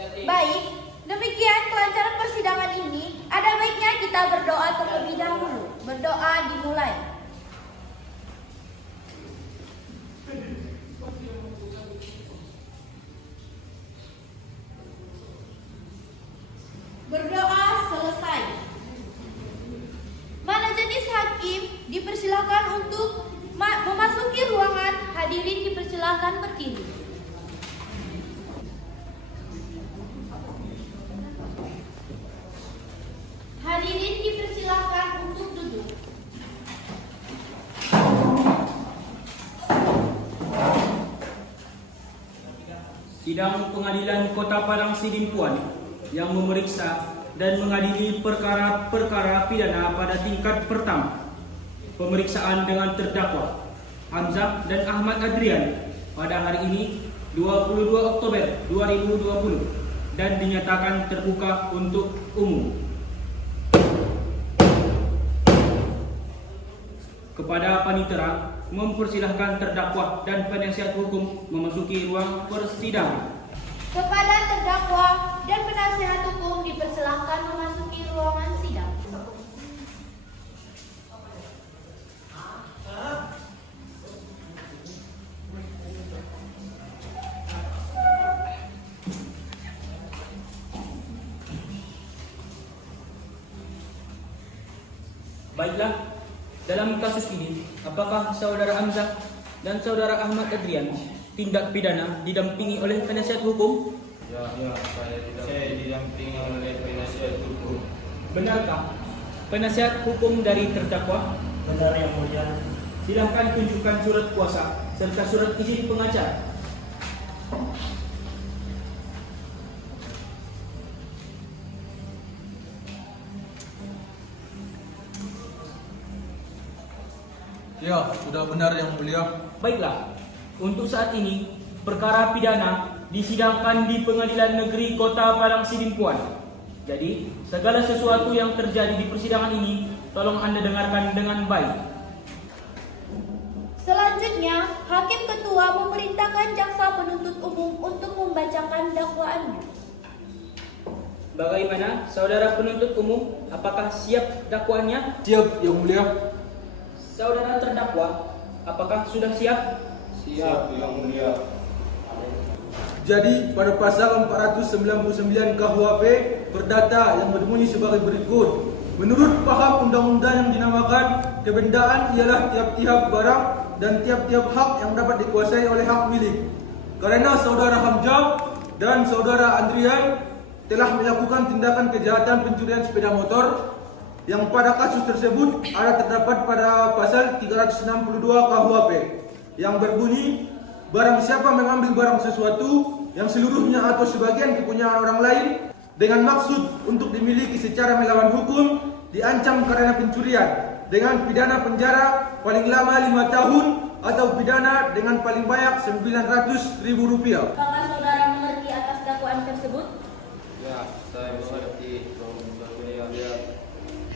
Baik, demikian kelancaran persidangan ini. Ada baiknya kita berdoa terlebih dahulu. Berdoa dimulai. Berdoa selesai. Mana jenis hakim dipersilakan untuk memasuki ruangan, hadirin dipersilakan berdiri. Hadirin dipersilakan untuk duduk. Sidang Pengadilan Kota Padang Sidimpuan yang memeriksa dan mengadili perkara-perkara pidana pada tingkat pertama. Pemeriksaan dengan terdakwa Hamzah dan Ahmad Adrian pada hari ini 22 Oktober 2020 dan dinyatakan terbuka untuk umum. Kepada panitera mempersilahkan terdakwa dan penasihat hukum memasuki ruang persidangan. Kepada terdakwa dan penasihat hukum dipersilahkan memasuki ruangan sidang. Baiklah, dalam kasus ini, apakah saudara Hamzah dan saudara Ahmad Adrian tindak pidana didampingi oleh penasihat hukum? Ya, saya didampingi oleh penasihat hukum. Benarkah penasihat hukum dari terdakwa? Benar yang mulia. Silahkan tunjukkan surat kuasa serta surat izin pengacara. Ya, sudah benar yang mulia. Baiklah, untuk saat ini perkara pidana disidangkan di Pengadilan Negeri Kota Padang Sidimpuan. Jadi, segala sesuatu yang terjadi di persidangan ini tolong Anda dengarkan dengan baik. Selanjutnya, Hakim Ketua memerintahkan jaksa penuntut umum untuk membacakan dakwaannya. Bagaimana, saudara penuntut umum? Apakah siap dakwaannya? Siap yang mulia. Saudara terdakwa, apakah sudah siap? Siap yang mulia. Jadi pada pasal 499 KUHP Perdata yang berbunyi sebagai berikut. Menurut paham undang-undang yang dinamakan kebendaan ialah tiap-tiap barang dan tiap-tiap hak yang dapat dikuasai oleh hak milik. Karena saudara Hamzah dan saudara Adrian telah melakukan tindakan kejahatan pencurian sepeda motor yang pada kasus tersebut ada terdapat pada pasal 362 KUHP yang berbunyi barang siapa mengambil barang sesuatu yang seluruhnya atau sebagian kepunyaan orang lain dengan maksud untuk dimiliki secara melawan hukum diancam karena pencurian dengan pidana penjara paling lama 5 tahun atau pidana dengan paling banyak Rp900.000. Apakah saudara mengerti atas dakwaan tersebut? Ya, saya mengerti.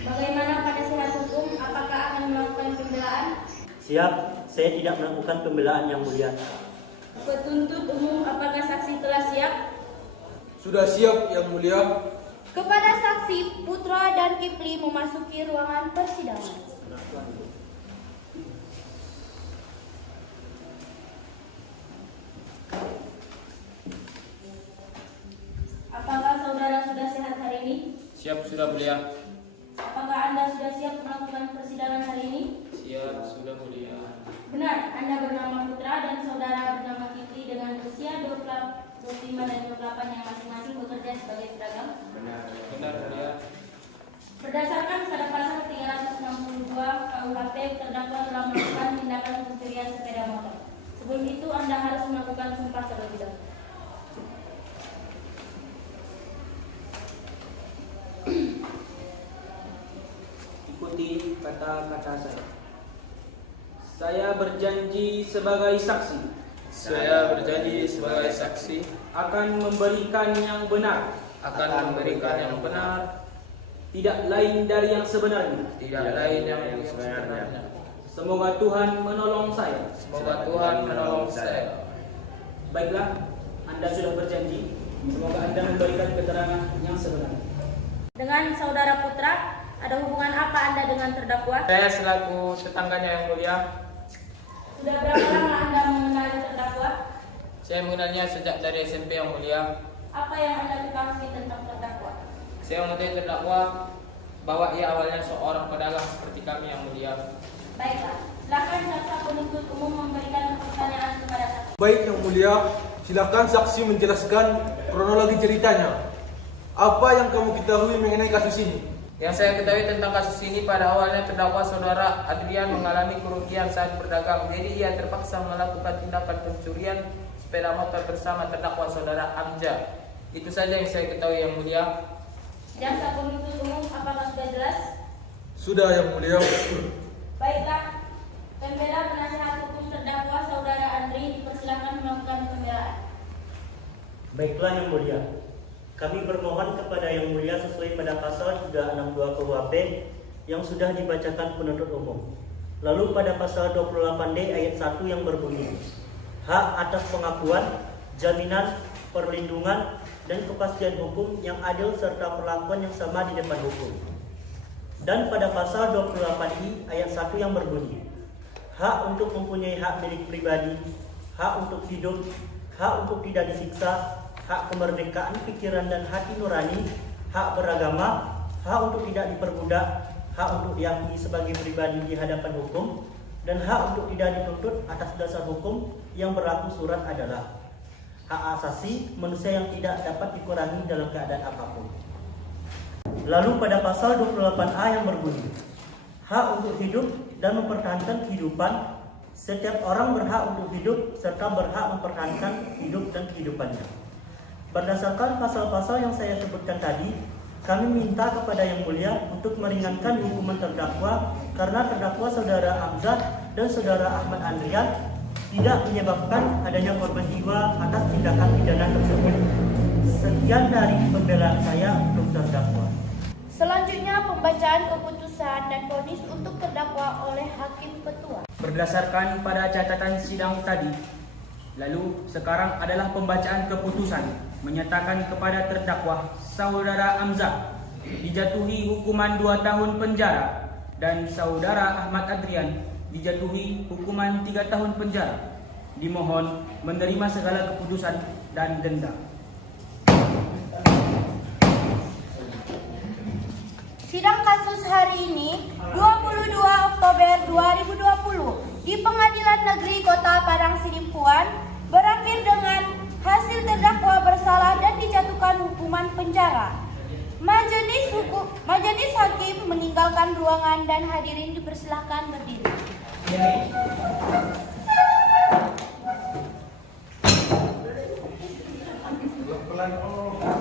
Bagaimana penasihat hukum? Apakah akan melakukan pembelaan? Siap, saya tidak melakukan pembelaan yang mulia. Petuntut umum, apakah saksi telah siap? Sudah siap yang mulia. Kepada saksi, Putra dan Kipli memasuki ruangan persidangan. Apakah saudara sudah sehat hari ini? Siap sudah mulia. Apakah Anda sudah siap melakukan persidangan hari ini? Siap sudah mulia. Benar, Anda bernama Putra dan saudara bernama Kipli dengan usia 25 dan 28 yang masing-masing bekerja sebagai pedagang. Benar mulia. Berdasarkan pada pasal 362 KUHP, terdakwa telah melakukan tindakan pencurian sepeda motor. Sebelum itu, Anda harus melakukan sumpah terlebih dahulu. Ikuti kata-kata saya. Saya berjanji sebagai saksi Saya berjanji sebagai saksi akan memberikan yang benar, akan memberikan yang benar, tidak lain dari yang sebenarnya. tidak lain yang sebenarnya. Semoga Tuhan menolong saya. Semoga Tuhan menolong saya. Baiklah, Anda sudah berjanji. Semoga Anda memberikan keterangan yang sebenarnya. Dengan saudara Putra, ada hubungan apa Anda dengan terdakwa? Saya selaku tetangganya yang mulia, Sudah berapa lama Anda mengenali terdakwa? saya mengenalnya sejak dari SMP yang mulia. Apa yang Anda ketahui tentang terdakwa? Saya mengetahui terdakwa bahwa ia awalnya seorang pedagang seperti kami yang mulia. Baiklah, silakan jaksa penuntut umum memberikan pertanyaan kepada saksi. Baik yang mulia, silakan saksi menjelaskan kronologi ceritanya. Apa yang kamu ketahui mengenai kasus ini? Yang saya ketahui tentang kasus ini, pada awalnya terdakwa saudara Adrian mengalami kerugian saat berdagang. Jadi ia terpaksa melakukan tindakan pencurian sepeda motor bersama terdakwa saudara Amja. Itu saja yang saya ketahui yang mulia. Jaksa penuntut umum, apakah sudah jelas? Sudah yang mulia. Baiklah, pembela penasihat hukum terdakwa saudara Andri dipersilakan melakukan pembelaan. Baiklah yang mulia. Kami bermohon kepada yang mulia sesuai pada pasal 362 KUHP yang sudah dibacakan penuntut umum. Lalu pada pasal 28D ayat 1 yang berbunyi, hak atas pengakuan, jaminan, perlindungan, dan kepastian hukum yang adil serta perlakuan yang sama di depan hukum. Dan pada pasal 28I ayat 1 yang berbunyi, hak untuk mempunyai hak milik pribadi, hak untuk hidup, hak untuk tidak disiksa, hak kemerdekaan pikiran dan hati nurani, hak beragama, hak untuk tidak diperbudak, hak untuk diakui sebagai pribadi di hadapan hukum, dan hak untuk tidak dituntut atas dasar hukum yang berlaku surat adalah hak asasi manusia yang tidak dapat dikurangi dalam keadaan apapun. Lalu pada pasal 28A yang berbunyi, hak untuk hidup dan mempertahankan kehidupan, setiap orang berhak untuk hidup serta berhak mempertahankan hidup dan kehidupannya. Berdasarkan pasal-pasal yang saya sebutkan tadi, kami minta kepada yang mulia untuk meringankan hukuman terdakwa karena terdakwa saudara Hamzah dan saudara Ahmad Andrian tidak menyebabkan adanya korban jiwa atas tindakan pidana tersebut. Sekian dari pembelaan saya untuk terdakwa. Selanjutnya pembacaan keputusan dan vonis untuk terdakwa oleh Hakim Ketua. Berdasarkan pada catatan sidang tadi, lalu sekarang adalah pembacaan keputusan menyatakan kepada terdakwa saudara Hamzah dijatuhi hukuman 2 tahun penjara dan saudara Ahmad Adrian dijatuhi hukuman 3 tahun penjara. Dimohon menerima segala keputusan dan denda. Sidang kasus hari ini 22 Oktober 2020 di Pengadilan Negeri Kota Padang Sidimpuan berakhir dengan hasil terdakwa bersalah dan dijatuhkan hukuman penjara. Majelis hakim meninggalkan ruangan dan hadirin dipersilahkan berdiri. Pelan-pelan.